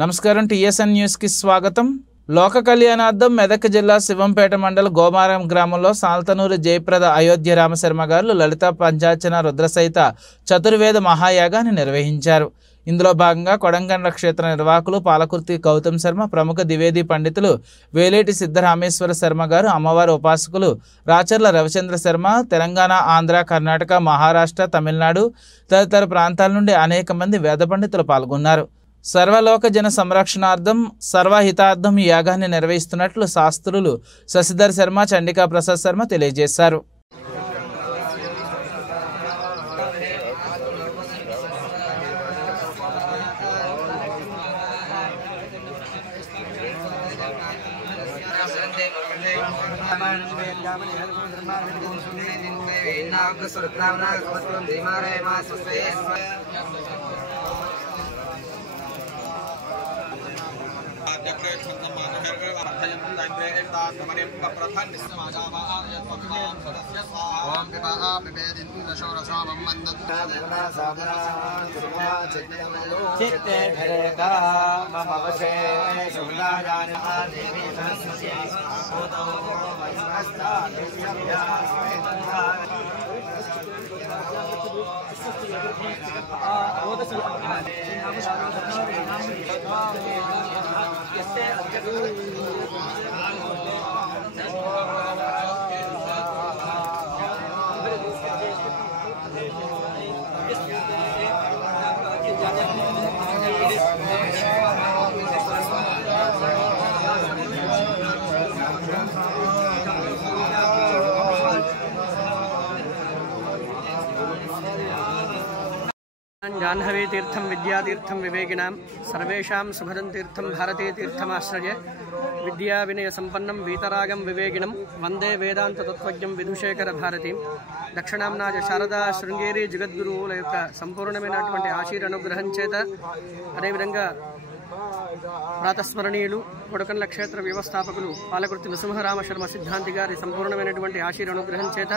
నమస్కారం TSN news కి స్వాగతం. లోక కళ్యాణార్థం మెదక్ జిల్లా శివంపేట మండల గోమారం గ్రామంలో సాల్తనూరు జయప్రద అయోధ్య రామశర్మ గారు లలిత పంచార్చన రుద్రసహిత చతుర్వేద మహాయాగాన్ని నిర్వహించారు. ఇందులో భాగంగా కొడంగండ్ల క్షేత్ర నిర్వాహకులు పాలకుర్తి గౌతమ్ శర్మ, ప్రముఖ ద్వివేది పండితులు వేలేటి సిద్ధరామేశ్వర శర్మ గారు, అమ్మవారి ఉపాసకులు రాచర్ల రవిచంద్ర శర్మ, తెలంగాణ, ఆంధ్ర, కర్ణాటక, మహారాష్ట్ర, తమిళనాడు తదితర ప్రాంతాల నుండి అనేక మంది వేద పండితులు పాల్గొన్నారు. సర్వలోక జన సంరక్షణార్థం సర్వహితార్థం ఈ యాగాన్ని నిర్వహిస్తున్నట్లు శాస్త్రులు శశిధర్ శర్మ, చండికా ప్రసాద్ శర్మ తెలియజేశారు. जाह्नवी तीर्थम विद्यातीर्थम विवेकिनां सर्वेषां सुभदं तीर्थम भारती तीर्थमाश्रये विद्या विनय संपन्नं वीतरागं विवेकिनं वंदे वेदांत तत्वज्ञं विधुशेखर भारतीं दक्षिणाम्नाज शारदा शृंगेरी जगद्गुरुవుల యొక్క సంపూర్ణమైనటువంటి ఆశీర్ అనుగ్రహం చేత అదేవిధంగా ప్రాతస్మరణీయులు కొడకండ్ల క్షేత్ర వ్యవస్థాపకులు పాలకుర్తి నృసింహరామ శర్మ సిద్ధాంతి గారి సంపూర్ణమైనటువంటి ఆశీర్ అనుగ్రహం చేత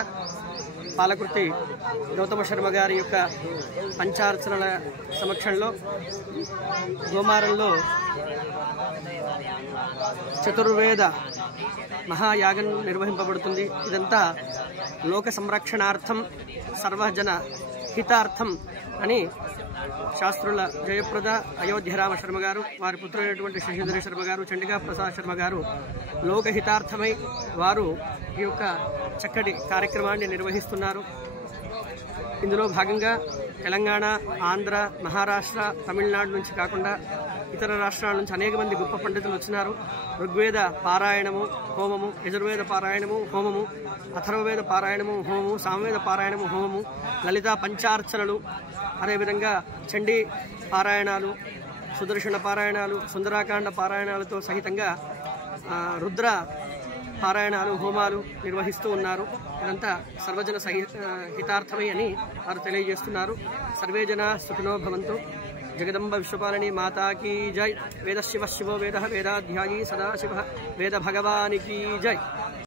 పాలకుర్తి గౌతమ శర్మ గారి యొక్క పంచార్చనల సమక్షంలో గోమారంలో చతుర్వేద మహాయాగం నిర్వహింపబడుతుంది. ఇదంతా లోక సంరక్షణార్థం సర్వజన హితార్థం అని శాస్త్రుల జయప్రద అయోధ్య రామ శర్మ గారు, వారి పుత్రులైనటువంటి శశిధర శర్మ గారు, చండికా ప్రసాద్ శర్మ గారు లోకహితార్థమై వారు ఈ యొక్క చక్కటి కార్యక్రమాన్ని నిర్వహిస్తున్నారు. ఇందులో భాగంగా తెలంగాణ, ఆంధ్ర, మహారాష్ట్ర, తమిళనాడు నుంచి కాకుండా ఇతర రాష్ట్రాల నుంచి అనేక మంది గొప్ప పండితులు వచ్చినారు. ఋగ్వేద పారాయణము హోమము, యజుర్వేద పారాయణము హోమము, అథర్వవేద పారాయణము హోమము, సామవేద పారాయణము హోమము, లలిత పంచార్చనలు, అదేవిధంగా చండీ పారాయణాలు, సుదర్శన పారాయణాలు, సుందరాకాండ పారాయణాలతో సహితంగా రుద్ర పారాయణాలు, హోమాలు నిర్వహిస్తూ ఉన్నారు. ఇదంతా సర్వజన హితార్థమై అని వారు తెలియజేస్తున్నారు. సర్వే జనా సుఖినో భవంతు. జగదంబ విశ్వపాలిని మాతాకి జై. వేద శివ శివో వేద వేదాధ్యాయీ సదాశివ వేద భగవానికి జై.